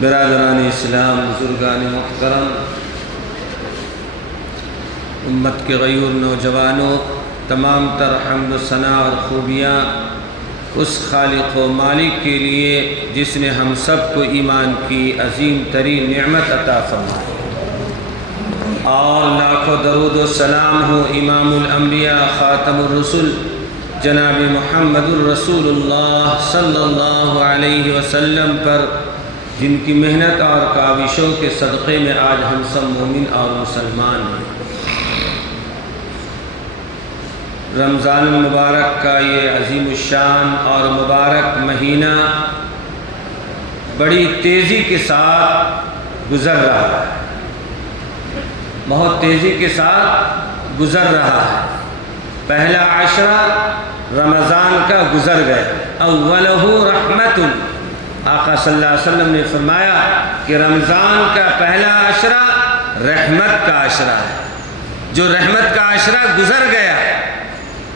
برادران اسلام، بزرگان محترم، امت کے غیور نوجوانوں، تمام تر حمد و ثنا اور خوبیاں اس خالق و مالک کے لیے جس نے ہم سب کو ایمان کی عظیم ترین نعمت عطا فرمائی، اور لاکھوں درود و سلام ہو امام الانبیاء خاتم الرسل جناب محمد الرسول اللہ صلی اللہ علیہ وسلم پر، جن کی محنت اور کاوشوں کے صدقے میں آج ہم سب مومن اور مسلمان ہیں۔ رمضان المبارک کا یہ عظیم الشان اور مبارک مہینہ بڑی تیزی کے ساتھ گزر رہا ہے، بہت تیزی کے ساتھ گزر رہا ہے۔ پہلا عشرہ رمضان کا گزر گیا، اولہ رحمت، آقا صلی اللہ علیہ وسلم نے فرمایا کہ رمضان کا پہلا عشرہ رحمت کا عشرہ ہے۔ جو رحمت کا عشرہ گزر گیا،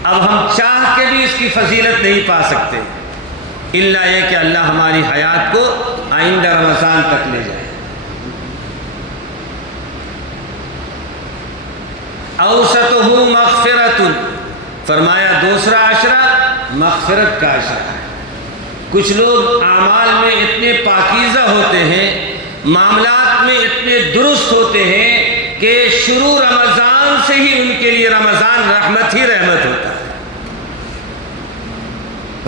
اب ہم چاہ کے بھی اس کی فضیلت نہیں پا سکتے، الا یہ کہ اللہ ہماری حیات کو آئندہ رمضان تک لے جائے۔ اوسطہ مغفرۃ، فرمایا دوسرا عشرہ مغفرت کا عشرہ ہے۔ کچھ لوگ اعمال میں اتنے پاکیزہ ہوتے ہیں، معاملات میں اتنے درست ہوتے ہیں کہ شروع رمضان سے ہی ان کے لیے رمضان رحمت ہی رحمت ہوتا ہے،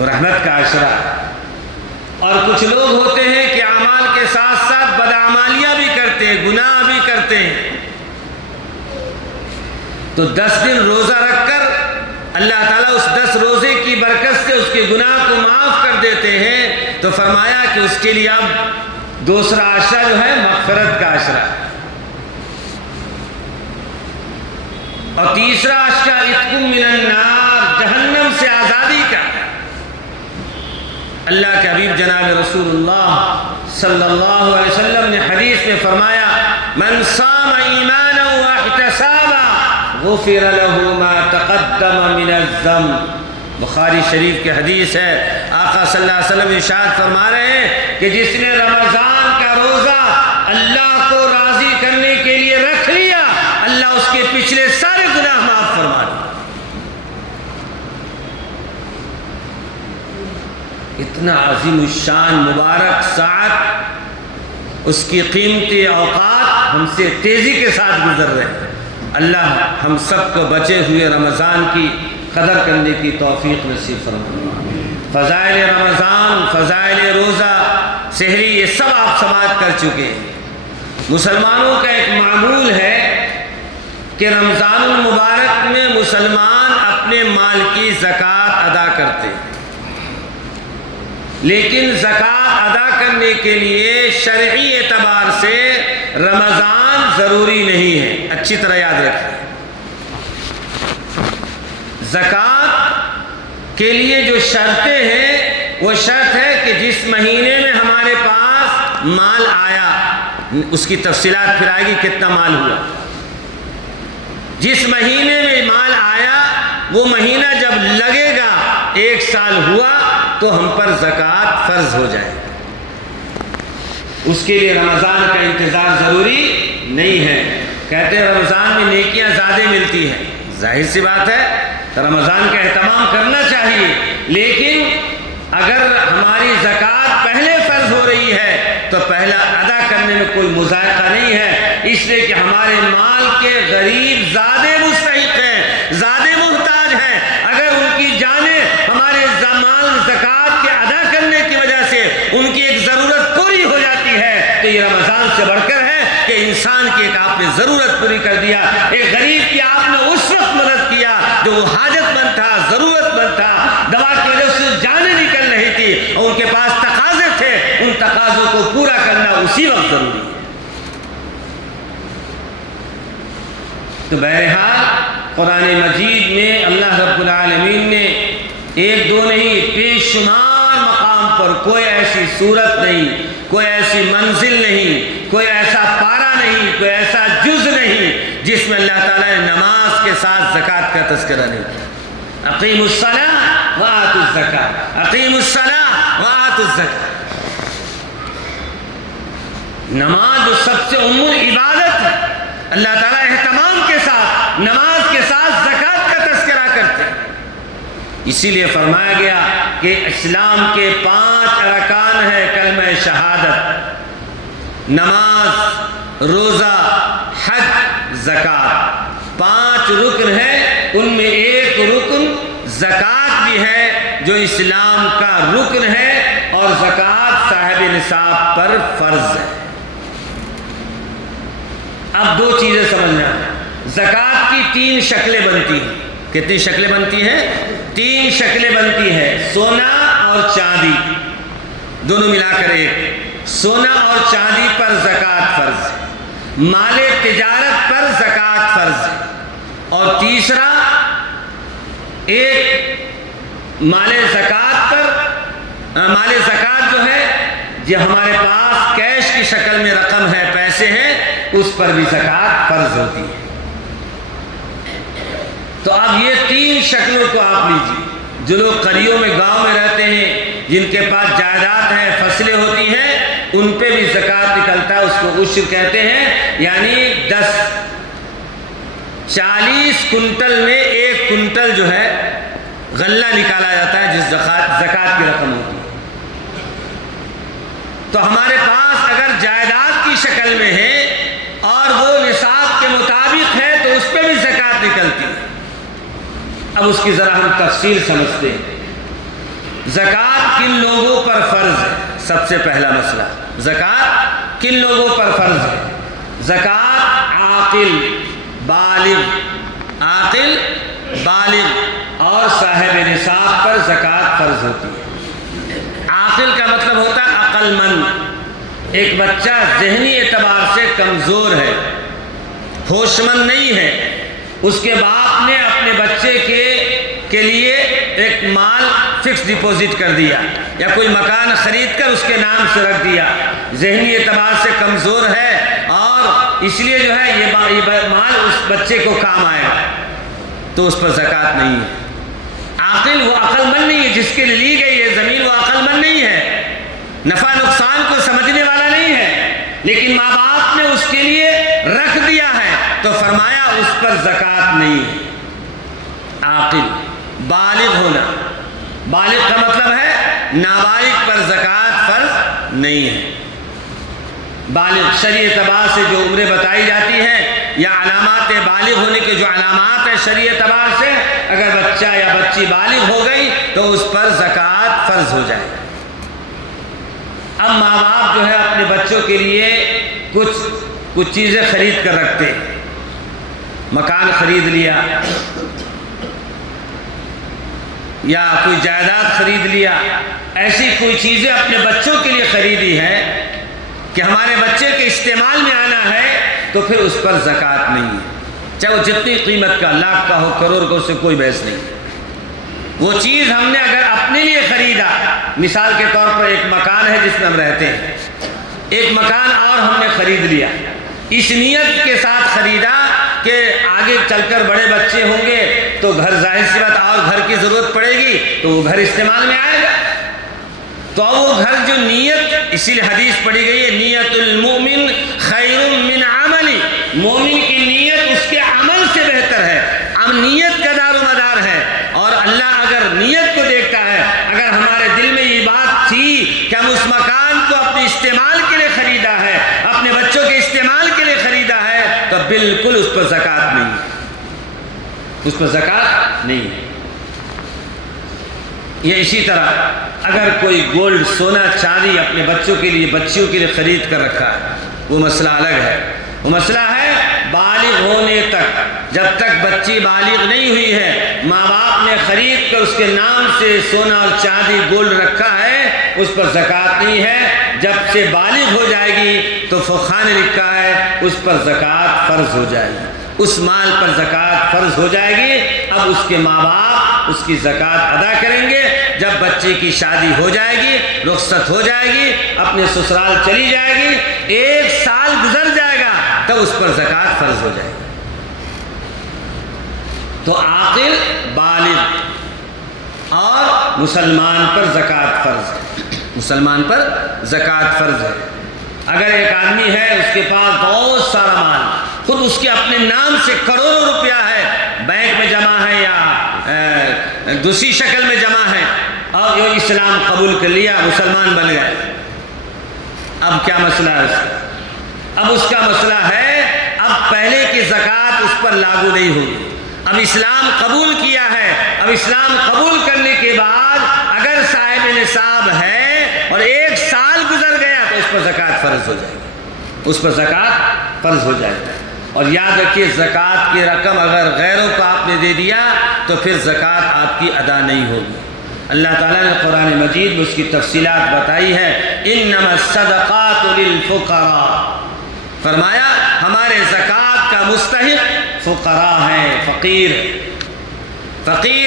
رحمت کا عشرہ۔ اور کچھ لوگ ہوتے ہیں کہ اعمال کے ساتھ ساتھ بدعمالیاں بھی کرتے ہیں، گناہ بھی کرتے ہیں، تو 10 دن روزہ رکھ کر اللہ تعالیٰ اس 10 روزے کی برکت سے اس کے گناہ کو معاف کر دیتے ہیں۔ تو فرمایا کہ اس کے لیے اب دوسرا عشرہ جو ہے مغفرت کا عشرہ ہے، اور تیسرا عشرہ عتق من النار، جہنم سے آزادی کا۔ اللہ کے حبیب جناب رسول اللہ صلی اللہ علیہ وسلم نے حدیث میں فرمایا، من صام ایمانا واحتسابا غفر له ما تقدم من الذنب، بخاری شریف کی حدیث ہے۔ آقا صلی اللہ علیہ وسلم ارشاد فرما رہے ہیں کہ جس نے رمضان کا روزہ اللہ کو راضی کرنے کے لیے رکھ لیا، اللہ اس کے پچھلے سارے گناہ معاف فرما دیں۔ اتنا عظیم الشان مبارک ساعت، اس کی قیمتی اوقات ہم سے تیزی کے ساتھ گزر رہے ہیں۔ اللہ ہم سب کو بچے ہوئے رمضان کی قدر کرنے کی توفیق نصیب فرمائے۔ فضائل رمضان، فضائل روزہ، سحری، یہ سب آپ سماعت کر چکے ہیں۔ مسلمانوں کا ایک معمول ہے کہ رمضان المبارک میں مسلمان اپنے مال کی زکوٰۃ ادا کرتے ہیں، لیکن زکوٰۃ ادا کرنے کے لیے شرعی اعتبار سے رمضان ضروری نہیں ہے۔ اچھی طرح یاد رکھیں، زکوٰۃ کے لیے جو شرطیں ہیں وہ شرط ہے کہ جس مہینے میں ہمارے پاس مال آیا، اس کی تفصیلات پھر آئے گی، کتنا مال ہوا۔ جس مہینے میں مال آیا وہ مہینہ جب لگے گا، 1 سال ہوا تو ہم پر زکوٰۃ فرض ہو جائے۔ اس کے لیے رمضان کا انتظار ضروری نہیں ہے۔ کہتے ہیں رمضان میں نیکیاں زیادہ ملتی ہیں، ظاہر سی بات ہے رمضان کا اہتمام کرنا چاہیے، لیکن اگر ہماری زکوٰۃ پہلے فرض ہو رہی ہے تو پہلا ادا کرنے میں کوئی مذائقہ نہیں ہے، اس لیے کہ ہمارے مال کے غریب زیادہ مستحق ہیں، زیادہ محتاج ہیں۔ اگر ان کی جانیں ہمارے مال زکوٰۃ کے ادا کرنے کی وجہ سے ان کی ایک ضرورت پوری ہو جاتی ہے، تو یہ رمضان سے بڑھ کر ہے کہ انسان کی ایک آپ نے ضرورت پوری کر دیا، ایک غریب کی آپ نے اس وقت مدد کیا جو وہ حاجت مند تھا، ضرورت مند تھا، دوا کی وجہ سے جانیں نکل رہی تھی اور ان کے پاس تقاضے تھے، ان تقاضوں کو پورا کرنا اسی وقت ضروری ہے۔ تو بہرحال قرآن مجید میں اللہ رب العالمین نے ایک دو نہیں، بے شمار مقام پر کوئی ایسی صورت نہیں، کوئی ایسی منزل نہیں، کوئی ایسا پارہ نہیں، کوئی ایسا جز نہیں جس میں اللہ تعالیٰ نے نماز کے ساتھ زکوٰۃ کا تذکرہ نہیں کیا۔ اقیموا الصلاۃ وآتوا الزکاۃ، اقیموا الصلاۃ وآتوا الزکاۃ۔ نماز جو سب سے عبادت ہے، اللہ تعالیٰ اہتمام کے ساتھ نماز کے ساتھ زکوٰۃ کا تذکرہ کرتے ہیں۔ اسی لیے فرمایا گیا کہ اسلام کے 5 ارکان ہیں، کلمہ شہادت، نماز، روزہ، حج، زکوٰۃ، 5 رکن ہیں، ان میں ایک رکن زکوٰۃ بھی ہے جو اسلام کا رکن ہے، اور زکوٰۃ صاحب نصاب پر فرض ہے۔ اب 2 چیزیں سمجھنا ہے، زکوٰۃ کی 3 شکلیں بنتی ہیں۔ کتنی شکلیں بنتی ہیں؟ 3 شکلیں بنتی ہیں، سونا اور چاندی دونوں ملا کر ایک۔ سونا اور چاندی پر زکوٰۃ فرض ہے، مال تجارت پر زکوٰۃ فرض ہے، اور تیسرا ایک مال زکوٰۃ پر، مال زکوٰۃ جو ہے جو ہمارے پاس کیش کی شکل میں رقم ہے، پیسے ہیں، اس پر بھی زکوٰۃ فرض ہوتی ہے۔ تو اب یہ 3 شکلوں کو آپ لیجیے۔ جو لوگ قریوں میں، گاؤں میں رہتے ہیں، جن کے پاس جائیداد ہے، فصلیں ہوتی ہیں، ان پہ بھی زکوٰۃ نکلتا ہے، اس کو عشر کہتے ہیں، یعنی 40 کنٹل میں 1 کنٹل جو ہے غلہ نکالا جاتا ہے، جس زکوٰۃ کی رقم ہوتی ہے۔ تو ہمارے پاس اگر جائیداد کی شکل میں ہے اور وہ نصاب کے مطابق ہے تو اس پہ بھی زکوٰۃ نکلتی ہے۔ اب اس کی ذرا ہم تفصیل سمجھتے ہیں۔ زکوٰۃ کن لوگوں پر فرض ہے؟ سب سے پہلا مسئلہ، زکوٰۃ کن لوگوں پر فرض ہے؟ زکوٰۃ عاقل، بالغ اور صاحب نصاب پر زکوٰۃ فرض ہوتی ہے۔ عاقل کا مطلب ہوتا ہے عقل مند۔ ایک بچہ ذہنی اعتبار سے کمزور ہے، ہوش مند نہیں ہے، اس کے باپ نے اپنے بچے کے لیے ایک مال فکس ڈپوزٹ کر دیا، یا کوئی مکان خرید کر اس کے نام سے رکھ دیا، ذہنی اعتبار سے کمزور ہے، اور اس لیے جو ہے یہ مال اس بچے کو کام آئے گا، تو اس پر زکوٰۃ نہیں ہے۔ عاقل وہ عقل مند نہیں ہے، جس کے لیے لی گئی ہے زمین، وہ عقل مند نہیں ہے، نفع نقصان کو سمجھنے والا نہیں ہے، لیکن ماں باپ نے اس کے لیے رکھ دیا ہے، تو فرمایا اس پر زکوٰۃ نہیں ہے۔ عاقل، بالغ ہونا، بالغ کا مطلب ہے نابالغ پر زکوٰۃ فرض نہیں ہے۔ بالغ شرعی اعتبار سے جو عمریں بتائی جاتی ہیں، یا علامات بالغ ہونے کے جو علامات ہیں شرعی اعتبار سے، اگر بچہ یا بچی بالغ ہو گئی تو اس پر زکوٰۃ فرض ہو جائے۔ اب ماں باپ جو ہے اپنے بچوں کے لیے کچھ چیزیں خرید کر رکھتے ہیں، مکان خرید لیا یا کوئی جائیداد خرید لیا، ایسی کوئی چیزیں اپنے بچوں کے لیے خریدی ہے کہ ہمارے بچے کے استعمال میں آنا ہے، تو پھر اس پر زکوٰۃ نہیں ہے، چاہے وہ جتنی قیمت کا، لاکھ کا ہو، کروڑ کا، اس سے کوئی بحث نہیں۔ وہ چیز ہم نے اگر اپنے لیے خریدا، مثال کے طور پر ایک مکان ہے جس میں ہم رہتے ہیں، ایک مکان اور ہم نے خرید لیا، اس نیت کے ساتھ خریدا کہ آگے چل کر بڑے بچے ہوں گے تو گھر، ظاہر سی بات، اور گھر کی ضرورت پڑے گی تو وہ گھر استعمال میں آئے گا، تو وہ گھر جو نیت، اسی لیے حدیث پڑھی گئی ہے، نیت المؤمن خیر من عملی، مومن کی نیت اس کے عمل سے بہتر ہے، نیت کا دار و مدار ہے، اور اللہ اگر نیت کو دیکھتا ہے، اگر ہمارے دل میں یہ بات تھی کہ ہم اس مکان کو اپنے استعمال کے لیے خریدا ہے، اپنے بچوں کے استعمال کے لیے خریدا ہے، تو بالکل اس پر زکوٰۃ نہیں ہے، اس پر زکوٰۃ نہیں ہے۔ یہ اسی طرح اگر کوئی گولڈ، سونا، چاندی اپنے بچوں کے لیے، بچیوں کے لیے خرید کر رکھا ہے، وہ مسئلہ الگ ہے، وہ مسئلہ ہے بالغ ہونے تک، جب تک بچی بالغ نہیں ہوئی ہے، ماں باپ نے خرید کر اس کے نام سے سونا اور چاندی، گولڈ رکھا ہے، اس پر زکوٰۃ نہیں ہے، جب سے بالغ ہو جائے گی تو فقہاء نے لکھا ہے اس پر زکوٰۃ فرض ہو جائے گی، اس مال پر زکوٰۃ فرض ہو جائے گی۔ اب اس کے ماں باپ اس کی زکوٰۃ ادا کریں گے، جب بچے کی شادی ہو جائے گی، رخصت ہو جائے گی، اپنے سسرال چلی جائے گی، 1 سال گزر جائے گا، تب اس پر زکوٰۃ فرض ہو جائے گی۔ تو عاقل، بالغ اور مسلمان پر زکوٰۃ فرض ہے، مسلمان پر زکوٰۃ فرض ہے۔ اگر ایک آدمی ہے اس کے پاس بہت سارا مال، خود اس کے اپنے نام سے کروڑوں روپیہ ہے، بینک میں جمع ہے یا دوسری شکل میں جمع ہے، اور یہ اسلام قبول کر لیا، مسلمان بن گئے، اب کیا مسئلہ ہے اس کا؟ اب اس کا مسئلہ ہے اب پہلے کی زکوٰۃ اس پر لاگو نہیں ہوگی، اب اسلام قبول کیا ہے، اب اسلام قبول کرنے کے بعد اگر صاحب نصاب ہے اور 1 سال گزر گیا تو اس پر زکوٰۃ فرض ہو جائے گی، اس پر زکوٰۃ فرض ہو جائے گی۔ اور یاد رکھیے زکوٰۃ کی رقم اگر غیروں کو آپ نے دے دیا تو پھر زکوٰۃ آپ کی ادا نہیں ہوگی۔ اللہ تعالیٰ نے قرآن مجید میں اس کی تفصیلات بتائی ہے، انما الصدقات للفقراء، فرمایا ہمارے زکوٰۃ کا مستحق فقراء ہیں، فقیر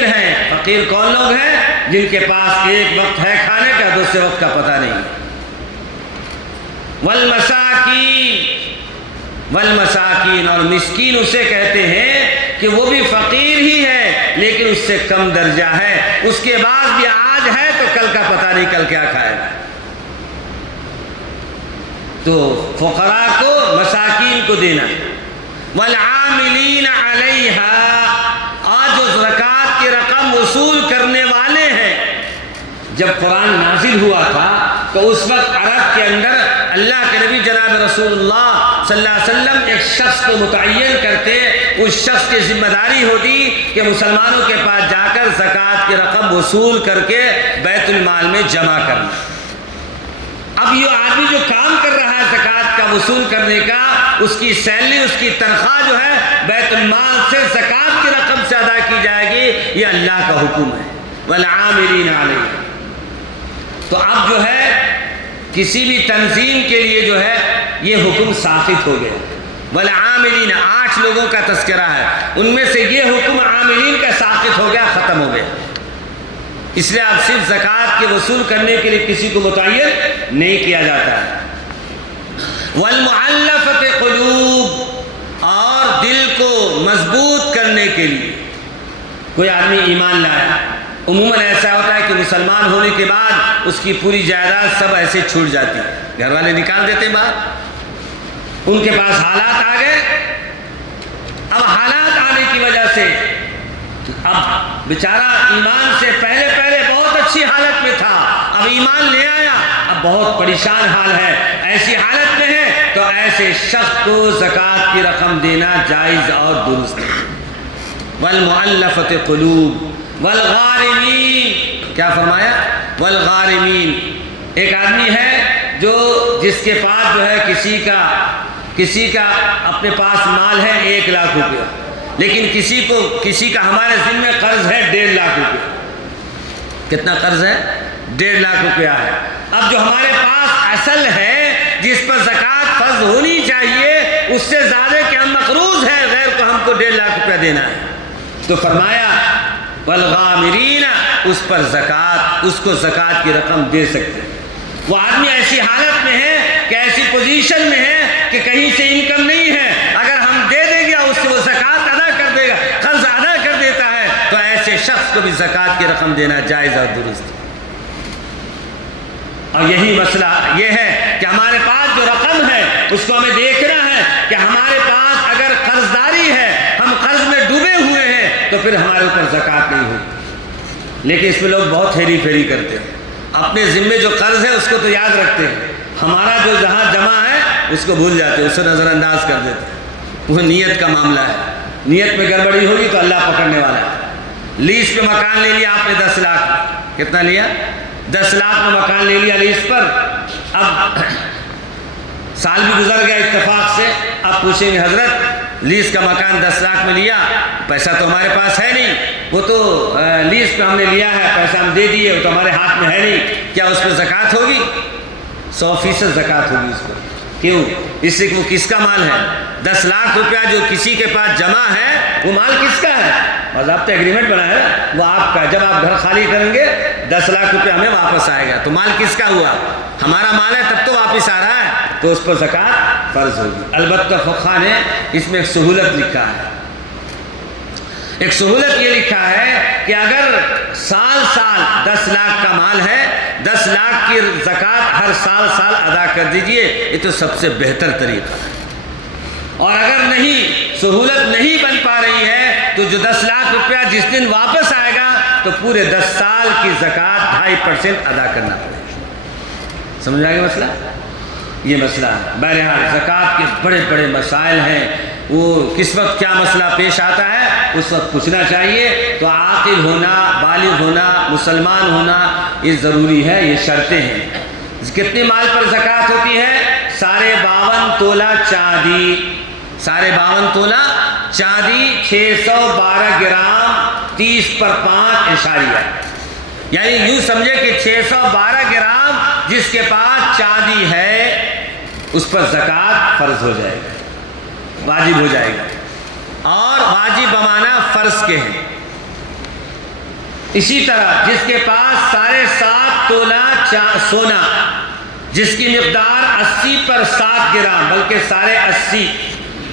ہیں۔ فقیر کون لوگ ہیں؟ جن کے پاس ایک وقت ہے کھانے کا، دوسرے وقت کا پتہ نہیں۔ والمساکین، اور مسکین اسے کہتے ہیں کہ وہ بھی فقیر ہی ہے لیکن اس سے کم درجہ ہے، اس کے بعد بھی آج ہے تو کل کا پتہ نہیں کل کیا کھائے گا۔ تو فقراء کو، مساکین کو دینا۔ والعاملین علیہا، آج جو زکوٰۃ کی رقم وصول کرنے والے ہیں، جب قرآن نازل ہوا تھا تو اس وقت عرب کے اندر اللہ کے نبی جناب رسول اللہ صلی اللہ علیہ وسلم ایک شخص کو متعین کرتے، اس شخص کی ذمہ داری ہوتی کہ مسلمانوں کے پاس جا کر زکوٰۃ کی رقم وصول کر کے بیت المال میں جمع کرنا۔ اب یہ آدمی جو کام کر رہا ہے زکوٰۃ کا وصول کرنے کا، اس کی سیلری، اس کی تنخواہ جو ہے بیت المال سے زکوٰۃ کی رقم سے ادا کی جائے گی، یہ اللہ کا حکم ہے۔ والعاملین علیہ، تو اب جو ہے کسی بھی تنظیم کے لیے جو ہے یہ حکم ساقط ہو گیا۔ والعاملین، 8 لوگوں کا تذکرہ ہے، ان میں سے یہ حکم عاملین کا ساقط ہو گیا، ختم ہو گیا۔ اس لیے اب صرف زکوٰۃ کے وصول کرنے کے لیے کسی کو متعین نہیں کیا جاتا ہے۔ والمعلفۃ قلوب، اور دل کو مضبوط کرنے کے لیے کوئی آدمی ایمان لایا، عموماً ایسا ہوتا ہے کہ مسلمان ہونے کے بعد اس کی پوری جائیداد سب ایسے چھوٹ جاتی ہے، گھر والے نکال دیتے باہر، ان کے پاس حالات آ گئے، اب حالات آنے کی وجہ سے اب بیچارہ ایمان سے پہلے بہت اچھی حالت میں تھا، اب ایمان لے آیا، اب بہت پریشان حال ہے، ایسی حالت میں ہے تو ایسے شخص کو زکوٰۃ کی رقم دینا جائز اور درست ہے۔ والمؤلفۃ قلوب والغارمین، کیا فرمایا؟ والغارمین، ایک آدمی ہے جس کے پاس جو ہے کسی کا اپنے پاس مال ہے 1 لاکھ روپیہ، لیکن کسی کا ہمارے ذمہ قرض ہے 1.5 لاکھ روپیہ۔ کتنا قرض ہے؟ 1.5 لاکھ روپیہ ہے۔ اب جو ہمارے پاس اصل ہے جس پر زکوٰۃ فرض ہونی چاہیے، اس سے زیادہ کہ ہم مقروض ہیں، غیر کو ہم کو 1.5 لاکھ روپیہ دینا ہے، تو فرمایا والغامرین، اس پر زکوٰۃ، اس کو زکوٰۃ کی رقم دے سکتے ہیں۔ وہ آدمی ایسی حالت میں ہے کہ ایسی پوزیشن میں ہے کہ کہیں سے انکم نہیں ہے، اگر ہم دے دیں گے اس سے وہ زکوٰۃ ادا کر دے گا، قرض ادا کر دیتا ہے، تو ایسے شخص کو بھی زکوٰۃ کی رقم دینا جائز اور درست ہے۔ اور یہی مسئلہ یہ ہے کہ ہمارے پاس جو رقم ہے اس کو ہمیں دیکھنا ہے کہ ہمارے پاس اگر قرض داری ہے، ہم قرض میں ڈوبے ہوئے ہیں، تو پھر ہمارے اوپر زکوٰۃ نہیں ہوگی۔ لیکن اس میں لوگ بہت ہیری پھیری کرتے ہیں، اپنے ذمے جو قرض ہے اس کو تو یاد رکھتے ہیں، ہمارا جو جہاں جمع ہے اس کو بھول جاتے ہیں، اس کو نظر انداز کر دیتے ہیں۔ وہ نیت کا معاملہ ہے، نیت میں گڑبڑی ہوگی تو اللہ پکڑنے والا ہے۔ لیز پہ مکان لے لیا آپ نے 10 لاکھ، کتنا لیا؟ 10 لاکھ میں مکان لے لیا لیز پر، اب سال بھی گزر گیا اتفاق سے، اب پوچھیں گے حضرت لیز کا مکان 10 لاکھ میں لیا، پیسہ تو ہمارے پاس ہے نہیں، وہ تو لیز پہ ہم نے لیا ہے، پیسہ ہم دے دیے، وہ تو ہمارے ہاتھ میں ہے نہیں، کیا اس پہ زکوٰۃ ہوگی؟ 100% زکوٰۃ ہوگی اس پر۔ کیوں؟ اس سے کہ وہ کس کا مال ہے؟ 10 لاکھ روپیہ جو کسی کے پاس جمع ہے، وہ مال کس کا ہے؟ باضابطہ ایگریمنٹ بنا ہے، وہ آپ کا، جب آپ گھر خالی کریں گے 10 لاکھ روپیہ ہمیں واپس آئے گا، تو مال کس کا ہوا؟ ہمارا مال ہے، تب تو واپس آ رہا ہے، تو اس پر زکوٰۃ فرض ہوگی۔ البتہ فقہاء نے اس میں ایک سہولت لکھا ہے، ایک سہولت یہ لکھا ہے کہ اگر سال 10 لاکھ کا مال ہے، 10 لاکھ کی زکوٰۃ ہر سال ادا کر دیجئے، یہ تو سب سے بہتر طریقہ ہے۔ اور اگر نہیں سہولت نہیں بن پا رہی ہے تو جو 10 لاکھ روپیہ جس دن واپس آئے گا تو پورے 10 سال کی زکوٰۃ 2.5% ادا کرنا پڑے گا۔ سمجھ آ گیا مسئلہ؟ یہ مسئلہ ہے۔ بہرحال زکوٰۃ کے بڑے بڑے مسائل ہیں، وہ کس وقت کیا مسئلہ پیش آتا ہے اس وقت پوچھنا چاہیے۔ تو عاقل ہونا، بالغ ہونا، مسلمان ہونا یہ ضروری ہے، یہ شرطیں ہیں۔ کتنے مال پر زکوٰۃ ہوتی ہے؟ 52 تولہ چاندی، 52 تولہ چاندی، 612 گرام 30 پر 5 اشاریہ، یعنی یوں سمجھے کہ 612 گرام جس کے پاس چاندی ہے اس پر زکوٰۃ فرض ہو جائے گا، واجب ہو جائے گا۔ اور واجب بمانا فرض کے ہیں۔ اسی طرح جس کے پاس 7.5 تولہ سونا جس کی مقدار 80 پر 7 گرام بلکہ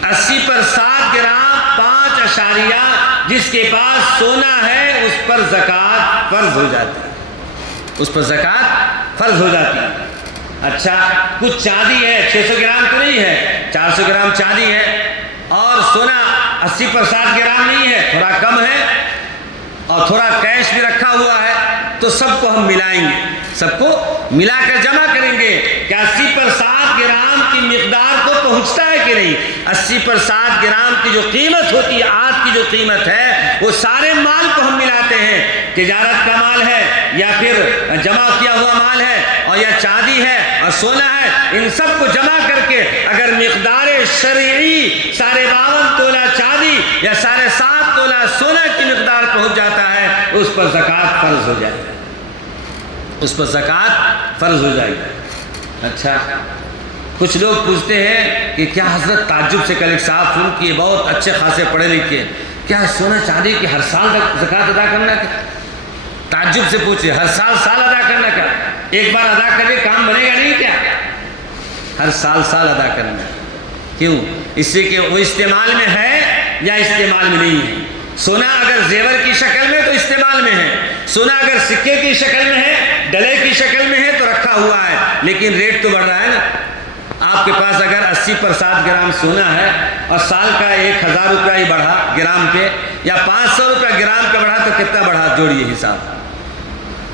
80 پر 7 گرام 5 اشاریہ جس کے پاس سونا ہے اس پر زکوٰۃ فرض ہو جاتی ہے، اس پر زکوٰۃ فرض ہو جاتی ہے۔ اچھا کچھ چاندی ہے، 600 گرام تو نہیں ہے، 400 گرام چاندی ہے، اور سونا 80 پر 7 گرام نہیں ہے، تھوڑا کم ہے، اور تھوڑا کیش بھی رکھا ہوا ہے، تو سب کو ہم ملائیں گے، سب کو ملا کر جمع کریں گے کہ 80 پر 7 گرام کی مقدار کو پہنچتا ہے کہ نہیں۔ 80 پر 7 گرام کی جو قیمت ہوتی ہے، آج کی جو قیمت ہے، وہ سارے مال کو ہم ملاتے ہیں، تجارت کا مال ہے یا پھر جمع کیا ہوا مال ہے اور یا چاندی ہے اور سونا ہے، ان سب کو جمع کر کے اگر مقدار شرعی 52 تولہ چاندی یا 7.5 تولہ سونا کی مقدار پہنچ جاتا ہے، اس پر زکوٰۃ فرض ہو جائے گی، اس پر زکوٰۃ فرض ہو جائے گی۔ اچھا کچھ لوگ پوچھتے ہیں کہ کیا حضرت تعجب سے کل ایک صاحب فون کیے، بہت اچھے خاصے پڑھے لکھے، کیا سونا چاندی کی ہر سال زکوٰۃ ادا کرنا کیا؟ تعجب سے پوچھے ہر سال ادا کرنا کیا؟ ایک بار ادا کرے کام بنے گا نہیں کیا؟ ہر سال ادا کرنا، کیوں؟ اس سے کہ وہ استعمال میں ہے یا استعمال میں نہیں ہے۔ سونا اگر زیور کی شکل میں تو استعمال میں ہے، سونا اگر سکے کی شکل میں ہے، ڈلے کی شکل میں ہے تو رکھا ہوا ہے، لیکن ریٹ تو بڑھ رہا ہے نا۔ آپ کے پاس اگر 80 پر 7 گرام سونا ہے اور سال کا 1000 روپیہ ہی بڑھا گرام پہ یا 500 روپیہ گرام پہ بڑھا تو کتنا بڑھا؟ جوڑیے حساب،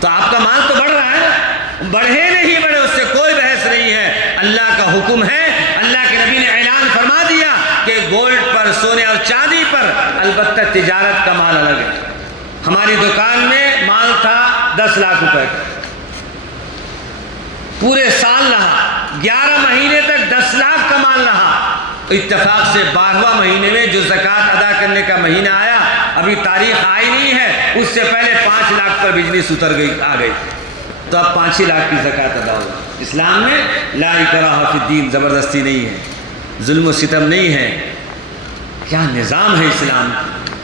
تو آپ کا مال تو بڑھ رہا ہے نا، بڑھے نہیں بڑھے اس سے کوئی بحث نہیں ہے، اللہ کا حکم ہے۔ اللہ کے نبی نے اعلان فرما دیا کہ گولڈ پر، سونے اور چاندی پر البتہ تجارت کا مال الگ ہے۔ ہماری دکان میں مال تھا 10 لاکھ روپے کا، پورے سال رہا، 11 مہینے تک 10 لاکھ کا مال رہا، اتفاق سے 12واں مہینے میں جو زکوٰۃ ادا کرنے کا مہینہ آیا، ابھی تاریخ آئی نہیں ہے، اس سے پہلے 5 لاکھ پر بجنس اتر گئی، آ گئی، تو اب 5 لاکھ کی زکوٰۃ ادا ہوگی۔ اسلام میں لا اکراہ فی الدین، زبردستی نہیں ہے، ظلم و ستم نہیں ہے، کیا نظام ہے اسلام۔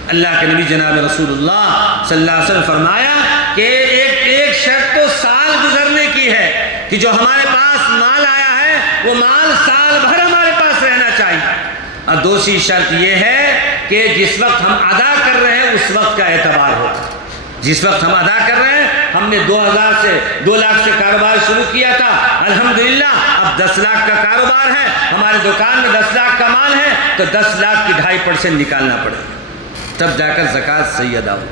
اللہ کے نبی جناب رسول اللہ صلی اللہ علیہ وسلم فرمایا کہ ایک شرط تو سال گزرنے کی ہے کہ جو ہمارے پاس مال آیا ہے وہ مال سال بھر ہمارے پاس رہنا چاہیے، اور دوسری شرط یہ ہے کہ جس وقت ہم ادا کر رہے ہیں اس وقت کا اعتبار ہو، جس وقت ہم ادا کر رہے ہیں، ہم نے 2 لاکھ سے کاروبار شروع کیا تھا، الحمدللہ اب 10 لاکھ کا کاروبار ہے، ہماری دکان میں 10 لاکھ کا مال ہے، تو 10 لاکھ کی 2.5% نکالنا پڑے گا، تب جا کر زکوٰۃ صحیح ادا ہو۔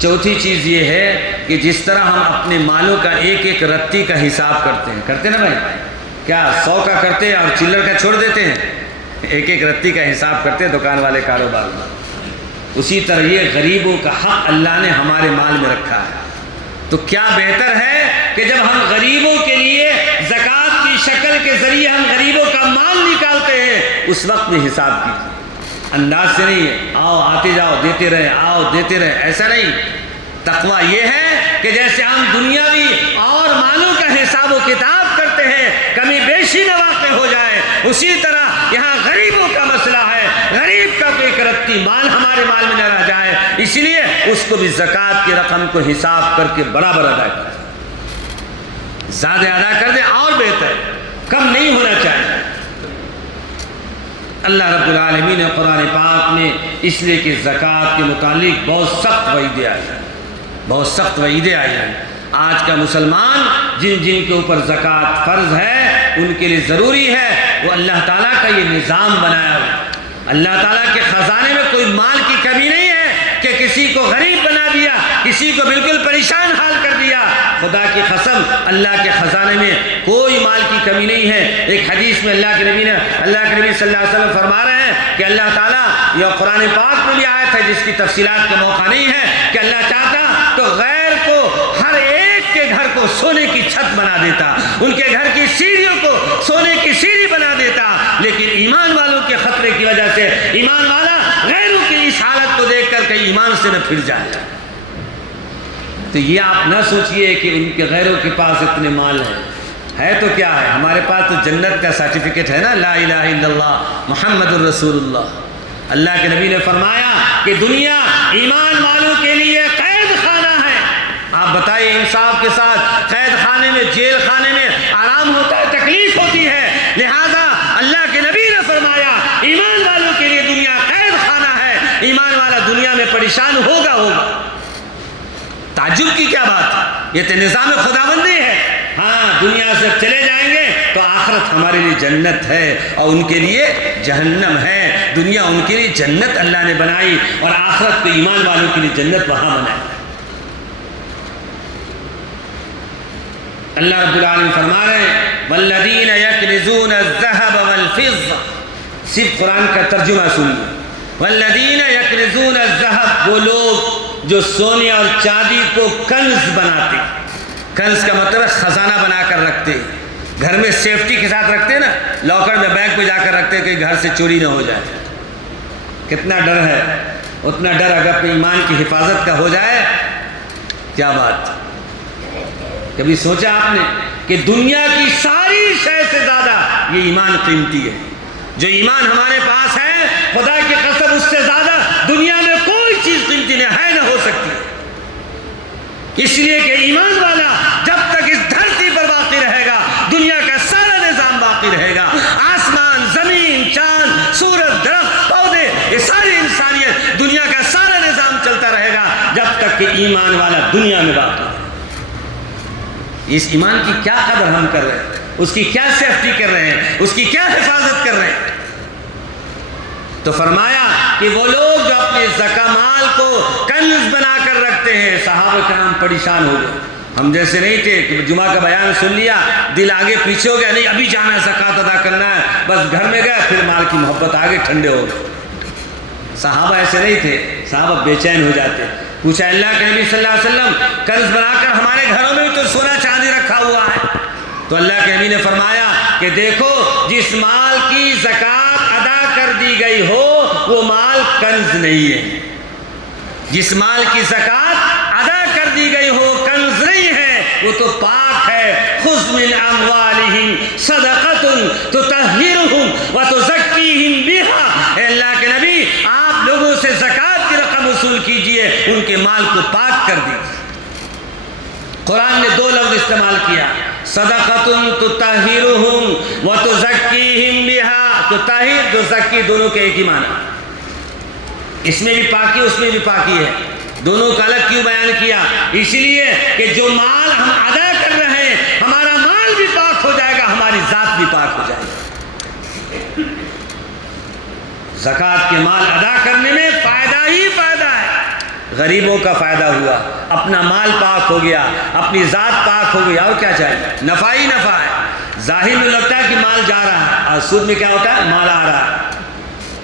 چوتھی چیز یہ ہے کہ جس طرح ہم اپنے مالوں کا ایک رتی کا حساب کرتے نا بھائی، کیا 100 کا کرتے اور چلر کا چھوڑ دیتے ہیں، ایک رتی کا حساب کرتے ہیں دکان والے کاروبار میں، اسی طرح یہ غریبوں کا حق اللہ نے ہمارے مال میں رکھا ہے۔ تو کیا بہتر ہے کہ جب ہم غریبوں کے لیے زکوٰۃ کی شکل کے ذریعے ہم غریبوں کا مال نکالتے ہیں، اس وقت میں حساب کیجیے، انداز سے نہیں ہے آؤ آتے جاؤ دیتے رہے، آؤ دیتے رہے، ایسا نہیں۔ تقویٰ یہ ہے کہ جیسے ہم دنیاوی اور مالوں کا حساب و کتاب کرتے ہیں، کمی بیشی نہ واقع ہو جائے، اسی طرح یہاں غریبوں کا مسئلہ ہے، غریب کا ایک رتی مال ہمارے مال میں نہ رہ جائے، اس لیے اس کو بھی زکوٰۃ کی رقم کو حساب کر کے برابر ادا کریں، زیادہ ادا کر دیں اور بہتر، کم نہیں ہونا چاہیے۔ اللہ رب العالمین نے قرآن پاک میں اس لیے کہ زکوٰۃ کے متعلق بہت سخت وعیدیں آئی ہیں، بہت سخت وعیدیں آئی ہیں۔ آج کا مسلمان جن جن کے اوپر زکوٰۃ فرض ہے ان کے لیے ضروری ہے وہ اللہ تعالیٰ کا یہ نظام بنایا ہوا۔ اللہ تعالیٰ کے خزانے میں کوئی مال کی کمی نہیں ہے کہ کسی کو غریب بنا دیا، کسی کو بالکل پریشان حال کر دیا۔ خدا کی قسم اللہ کے خزانے میں کوئی مال کی کمی نہیں ہے۔ ایک حدیث میں اللہ کے نبی صلی اللہ علیہ وسلم فرما رہے ہیں کہ اللہ تعالیٰ، یا قرآن پاک میں بھی آیت ہے جس کی تفصیلات کا موقع نہیں ہے، کہ اللہ چاہتا تو غیر کو ہر ایک کے گھر کو سونے کی چھت بنا دیتا، ان کے گھر کی سیڑھیوں کو سونے کی سیڑھی بنا دیتا، لیکن ایمان والوں کے خطرے کی وجہ سے ایمان والا غیروں کی اس حالت کو دیکھ کر کہیں ایمان سے نہ پھر جائے۔ تو یہ آپ نہ سوچئے کہ ان کے غیروں کے پاس اتنے مال ہیں، ہے تو کیا ہے، ہمارے پاس تو جنت کا سرٹیفکیٹ ہے نا، لا الہ الا اللہ محمد الرسول اللہ۔ اللہ کے نبی نے فرمایا کہ دنیا ایمان والوں کے لیے قید خانہ ہے۔ آپ بتائیے انصاف کے ساتھ، قید خانے میں، جیل خانے میں آرام ہوتا ہے، تکلیف ہوتی ہے، لہذا اللہ کے نبی نے فرمایا ایمان والوں کے لیے دنیا قید خانہ ہے، ایمان والا دنیا میں پریشان ہوگا۔ تعجب کی کیا بات ہے، یہ تو نظام خداوندی ہے۔ ہاں دنیا سے چلے جائیں گے تو آخرت ہمارے لیے جنت ہے اور ان کے لیے جہنم ہے۔ دنیا ان کے لیے جنت اللہ نے بنائی اور آخرت کو ایمان والوں کے لیے جنت وہاں بنائی۔ اللہ رب العالمین فرما رہے ہیں والذین یکنزون الذهب والفضة، صرف قرآن کا ترجمہ سنیے، والذین یکنزون الذهب، وہ لوگ جو سونے اور چاندی کو کنز بناتے، کنز کا مطلب ہے خزانہ بنا کر رکھتے، گھر میں سیفٹی کے ساتھ رکھتے نا، لاکر میں بینک پہ جا کر رکھتے کہ گھر سے چوری نہ ہو جائے۔ کتنا ڈر ہے، اتنا ڈر اگر اپنے ایمان کی حفاظت کا ہو جائے، کیا بات۔ کبھی سوچا آپ نے کہ دنیا کی ساری شے سے زیادہ یہ ایمان قیمتی ہے؟ جو ایمان ہمارے پاس ہے خدا کی قسم اس سے زیادہ دنیا میں کوئی چیز قیمتی نہیں ہے، نہ ہو سکتی۔ اس لیے کہ ایمان والا جب تک اس دھرتی پر باقی رہے گا دنیا کا سارا نظام باقی رہے گا، آسمان، زمین، چاند، سورج، درخت، پودے، یہ ساری انسانیت، دنیا کا سارا نظام چلتا رہے گا جب تک کہ ایمان والا دنیا میں باقی ہے۔ اس ایمان کی کیا قدر ہم کر رہے ہیں، اس کی کیا سیفٹی کر رہے ہیں، اس کی کیا حفاظت کر رہے ہیں؟ تو فرمایا کہ وہ لوگ جو اپنے زکوٰۃ مال کو کنز بنا کر رکھتے ہیں، صحابہ کرام پریشان ہو گئے۔ ہم جیسے نہیں تھے کہ جمعہ کا بیان سن لیا، دل آگے پیچھے ہو گیا، نہیں ابھی جانا ہے، زکوٰۃ ادا کرنا ہے، بس گھر میں گئے، پھر مال کی محبت آگے ٹھنڈے ہو گئے۔ صحابہ ایسے نہیں تھے، صحابہ بے چین ہو جاتے۔ پوچھا اللہ کے نبی صلی اللہ علیہ وسلم کنز بنا کر ہمارے گھروں میں تو سونا چاندی رکھا ہوا ہے، تو اللہ کے نبی نے فرمایا کہ دیکھو جس مال کی زکوٰۃ ادا کر دی گئی ہو وہ مال کنز نہیں ہے، جس مال کی زکوٰۃ ادا کر دی گئی ہو کنز نہیں ہے، وہ تو پاک ہے۔ خذ من اموالہم صدقۃ تطہرہم وتزکیہم بہا، اے اللہ کے نبی آپ لوگوں سے زکوٰۃ کی رقم وصول کیجئے، ان کے مال کو پاک کر دیجئے۔ قرآن نے دو لفظ استعمال کیا، صدقۃ تطہرہم وتزکیہم بہا، تو طاہر جو زکی دونوں کے ایک ہی معنی، اس میں بھی پاکی اس میں بھی پاکی ہے، دونوں کا الگ کیوں بیان کیا؟ اس لیے کہ جو مال ہم ادا کر رہے ہیں ہمارا مال بھی پاک ہو جائے گا، ہماری ذات بھی پاک ہو جائے گی۔ زکوٰۃ کے مال ادا کرنے میں فائدہ ہی فائدہ ہے، غریبوں کا فائدہ ہوا، اپنا مال پاک ہو گیا، اپنی ذات پاک ہو گئی، اور کیا چاہیے؟ نفع ہی نفع ہے۔ ظاہر میں لگتا ہے کہ مال جا رہا ہے، اور سود میں کیا ہوتا ہے؟ مال آ رہا ہے۔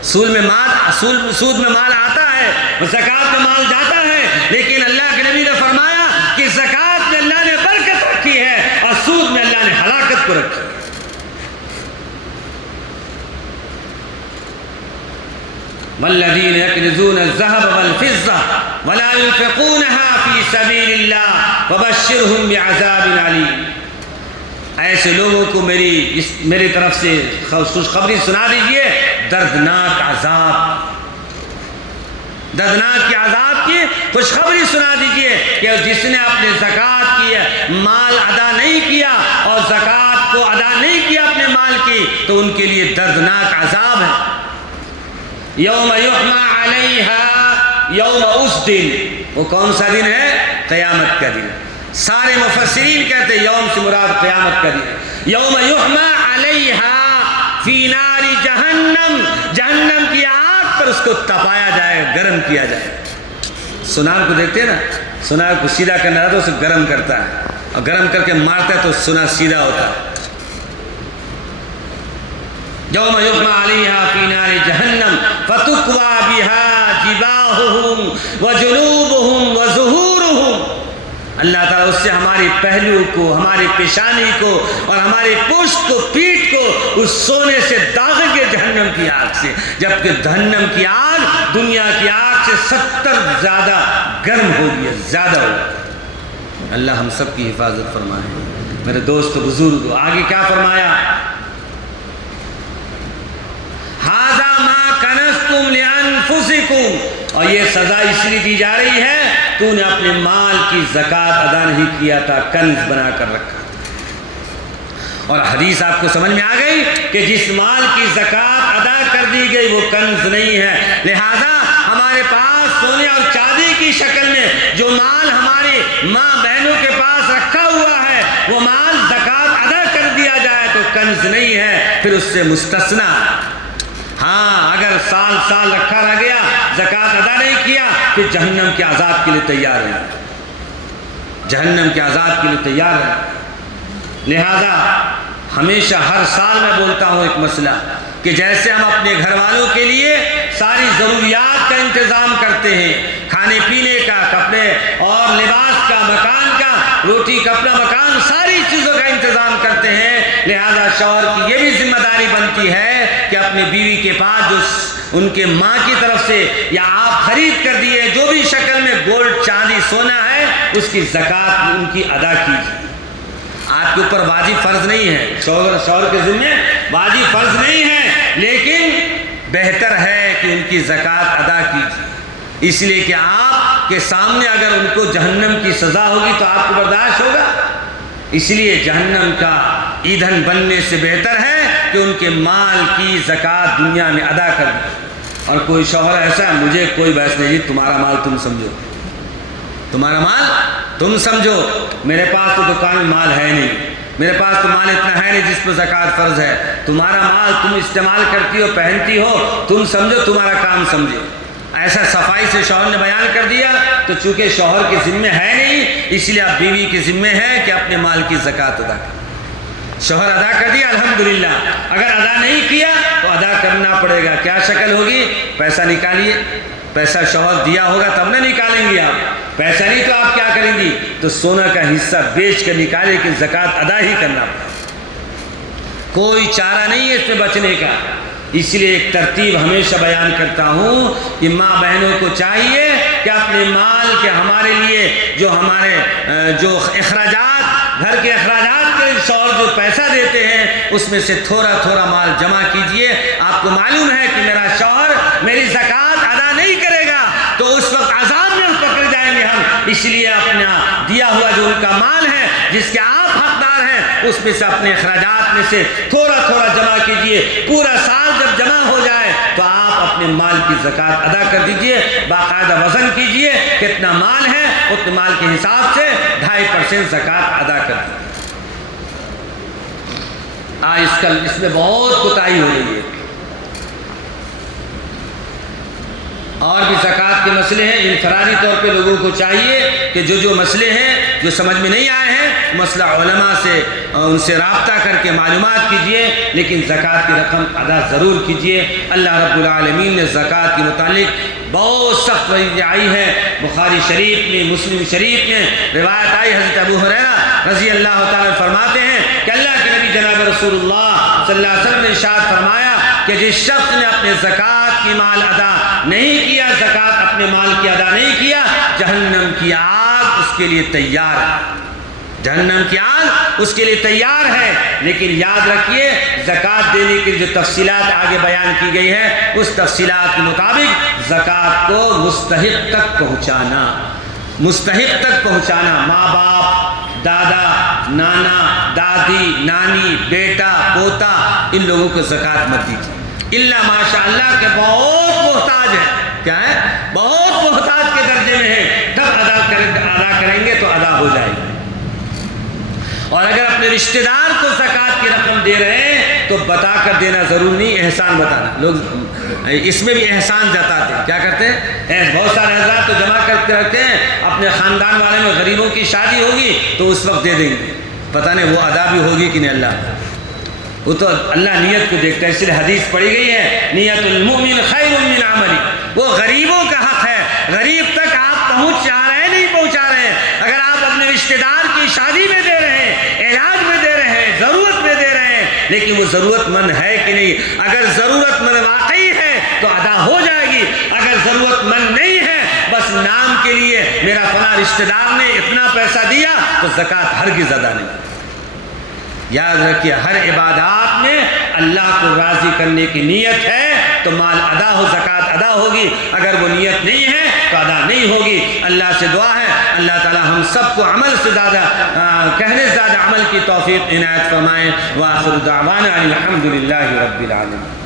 سود میں مال آتا ہے، زکوٰۃ میں مال جاتا ہے، لیکن اللہ کے نبی نے فرمایا کہ زکوٰۃ میں اللہ نے برکت رکھی ہے اور سود میں اللہ نے ہلاکت کو رکھی ہے۔ والذین یکنزون الذهب والفضة ولا ينفقونها في سبيل الله فبشرهم بعذاب علیم، ایسے لوگوں کو میری طرف سے خوشخبری سنا دیجئے، دردناک عذاب، دردناک کی عذاب کی خوشخبری سنا دیجئے کہ جس نے اپنے زکوٰۃ کی مال ادا نہیں کیا اور زکوٰۃ کو ادا نہیں کیا اپنے مال کی، تو ان کے لیے دردناک عذاب ہے۔ یوم یحمى علیہا، یوم، اس دن، وہ کون سا دن ہے؟ قیامت کا دن۔ سارے مفسرین کہتے ہیں یوم سے مراد قیامت کا دن ہے۔ یوم یحمى علیہا فی نار جہنم، جہنم کی آگ پر اس کو تپایا جائے، گرم کیا جائے۔ سونار کو دیکھتے ہیں نا، سونار کو سیدھا کرنا تو اسے گرم کرتا ہے، اور گرم کر کے مارتا ہے تو سونا سیدھا ہوتا ہے۔ یوم یحمى علیہا فی نار جہنم فتکوی بہا جباہہم وجنوبہم وظہورہم۔ اللہ تعالیٰ اس سے ہمارے پہلو کو، ہماری پیشانی کو اور ہماری پشت کو، پیٹھ کو اس سونے سے داغیں گے جہنم کی آگ سے، جبکہ جہنم کی آگ دنیا کی آگ سے 70 زیادہ گرم ہوگی، زیادہ ہوگی۔ اللہ ہم سب کی حفاظت فرمائے۔ میرے دوست بزرگ، آگے کیا فرمایا؟ ھذا ما کنزتم لانفسکم، اور یہ سزا اس لیے دی جا رہی ہے تو نے اپنے مال کی زکوٰۃ ادا نہیں کیا تھا، کنز بنا کر رکھا۔ اور حدیث آپ کو سمجھ میں آ گئی کہ جس مال کی زکوٰۃ ادا کر دی گئی وہ کنز نہیں ہے، لہذا ہمارے پاس سونے اور چاندی کی شکل میں جو مال ہماری ماں بہنوں کے پاس رکھا ہوا ہے وہ مال زکوٰۃ ادا کر دیا جائے تو کنز نہیں ہے، پھر اس سے مستثنا۔ ہاں، اگر سال سال رکھا رہ گیا، زکوٰۃ ادا نہیں کیا، پھر جہنم کے عذاب کے لیے تیار ہے، جہنم کے عذاب کے لیے تیار ہے۔ لہذا ہمیشہ ہر سال میں بولتا ہوں ایک مسئلہ کہ جیسے ہم اپنے گھر والوں کے لیے ساری ضروریات کا انتظام کرتے ہیں، کھانے پینے کا، کپڑے اور لباس کا، مکان کا، روٹی کپڑا مکان، ساری چیزوں کا انتظام کرتے ہیں، لہذا شوہر کی یہ بھی ذمہ داری بنتی ہے کہ اپنی بیوی کے پاس جو ان کے ماں کی طرف سے یا آپ خرید کر دیے جو بھی شکل میں گولڈ، چاندی، سونا ہے، اس کی زکوٰۃ ان کی ادا کیجیے۔ آپ کے اوپر واجب فرض نہیں ہے، شوہر کے ذمہ واجب فرض نہیں ہے، لیکن بہتر ہے کہ ان کی زکوٰۃ ادا کیجیے، اس لیے کہ آپ کے سامنے اگر ان کو جہنم کی سزا ہوگی تو آپ کو برداشت ہوگا۔ اس لیے جہنم کا ایندھن بننے سے بہتر ہے کہ ان کے مال کی زکوٰۃ دنیا میں ادا کر دیں۔ اور کوئی شوہر ایسا ہے، مجھے کوئی بحث نہیں، تمہارا مال تم سمجھو، تمہارا مال تم سمجھو، میرے پاس تو دکان میں مال ہے نہیں، میرے پاس تو مال اتنا ہے نہیں جس پر زکوٰۃ فرض ہے، تمہارا مال تم استعمال کرتی ہو، پہنتی ہو، تم سمجھو، تمہارا کام سمجھو۔ ایسا صفائی سے شوہر نے بیان کر دیا تو چونکہ شوہر کے ذمہ ہے نہیں، اس لیے اب بیوی کے ذمہ ہے کہ اپنے مال کی زکوٰۃ ادا کرے۔ شوہر ادا کر دیا الحمدللہ، اگر ادا نہیں کیا تو ادا کرنا پڑے گا۔ کیا شکل ہوگی؟ پیسہ نکالیے، پیسہ شوہر دیا ہوگا تب نہ نکالیں گے آپ، پیسہ نہیں تو آپ کیا کریں گی؟ تو سونا کا حصہ بیچ کر نکالے کہ زکوٰۃ ادا ہی کرنا پڑے، کوئی چارہ نہیں ہے اس میں بچنے کا۔ اس لیے ایک ترتیب ہمیشہ بیان کرتا ہوں کہ ماں بہنوں کو چاہیے کہ اپنے مال کے ہمارے لیے جو اخراجات، گھر کے اخراجات کے شوہر جو پیسہ دیتے ہیں اس میں سے تھوڑا تھوڑا مال جمع کیجئے۔ آپ کو معلوم ہے کہ میرا شوہر میری زکوٰۃ ادا نہیں کرے گا تو اس وقت عذاب میں پکڑ جائیں گے ہم، اس لیے اپنا دیا ہوا جو ان کا مال ہے جس کے آپ حقدار ہیں اس میں سے اپنے اخراجات میں سے تھوڑا تھوڑا جمع کیجئے۔ پورا سال جب جمع ہو جائے تو آپ اپنے مال کی زکوٰۃ ادا کر دیجئے، باقاعدہ وزن کیجئے، کتنا مال ہے اتنے مال کے حساب سے 2.5% زکوٰۃ ادا کر دیجئے۔ آج کل اس میں بہت کوتاہی ہو رہی ہے، اور بھی زکوٰۃ کے مسئلے ہیں، انفرادی طور پہ لوگوں کو چاہیے کہ جو مسئلے ہیں جو سمجھ میں نہیں آئے ہیں، مسئلہ علماء سے ان سے رابطہ کر کے معلومات کیجئے، لیکن زکوٰۃ کی رقم ادا ضرور کیجئے۔ اللہ رب العالمین نے زکوٰۃ کے متعلق بہت سخت وعید آئی ہے، بخاری شریف میں، مسلم شریف میں روایت آئی، حضرت ابو ہریرہ رضی اللہ تعالیٰ فرماتے ہیں کہ اللہ کے نبی جناب رسول اللہ صلی اللہ علیہ وسلم نے ارشاد فرمایا کہ جس شخص نے اپنے زکوٰۃ کی مال ادا نہیں کیا، زکوٰۃ اپنے مال کی ادا نہیں کیا، جہنم کی آگ اس کے لیے تیار ہے، جہنم کی آگ اس کے لیے تیار ہے۔ لیکن یاد رکھیے زکوٰۃ دینے کی جو تفصیلات آگے بیان کی گئی ہے اس تفصیلات کے مطابق زکوٰۃ کو مستحق تک پہنچانا، مستحق تک پہنچانا، ماں باپ، دادا، نانا، دادی، نانی، بیٹا، پوتا، ان لوگوں کو زکوٰۃ مت دیجیے۔ اللہ ماشاء اللہ کے بہت محتاج ہے. کیا ہے؟ بہت محتاج کے درجے میں ہے، تب ادا کریں گے تو ادا ہو جائے گی. اور اگر اپنے رشتہ دار کو زکوٰۃ کی رقم دے رہے ہیں تو بتا کر دینا ضرور نہیں، احسان بتانا. لوگ اس میں بھی احسان جتاتے ہیں. کیا کرتے ہیں؟ بہت سارے حضرات تو جمع کر کے رکھتے ہیں، اپنے خاندان والے میں غریبوں کی شادی ہوگی تو اس وقت دے دیں گے. پتہ نہیں وہ ادا بھی ہوگی کہ نہیں. اللہ وہ تو اللہ نیت کو دیکھتا ہے. اس لیے حدیث پڑھی گئی ہے نیت المؤمن خیر من عملی. وہ غریبوں کا حق ہے، غریب تک آپ پہنچا رہے ہیں نہیں پہنچا رہے ہیں. اگر آپ اپنے رشتہ دار کی شادی میں دے رہے ہیں، علاج میں دے رہے ہیں، ضرورت میں دے رہے ہیں، لیکن وہ ضرورت مند ہے کہ نہیں. اگر ضرورت مند واقعی ہے تو ادا ہو جائے گی. اگر ضرورت مند نہیں ہے، بس نام کے لیے میرا فلاں رشتہ دار نے اتنا پیسہ دیا، تو زکوٰۃ ہرگز ادا نہیں. یاد رکھیے ہر عبادات میں اللہ کو راضی کرنے کی نیت ہے تو مال ادا ہو، زکوٰۃ ادا ہوگی. اگر وہ نیت نہیں ہے تو ادا نہیں ہوگی. اللہ سے دعا ہے اللہ تعالی ہم سب کو عمل سے زیادہ کہنے سے زیادہ عمل کی توفیق عنایت فرمائے. وآخر دعوانا الحمد للہ رب العالمین.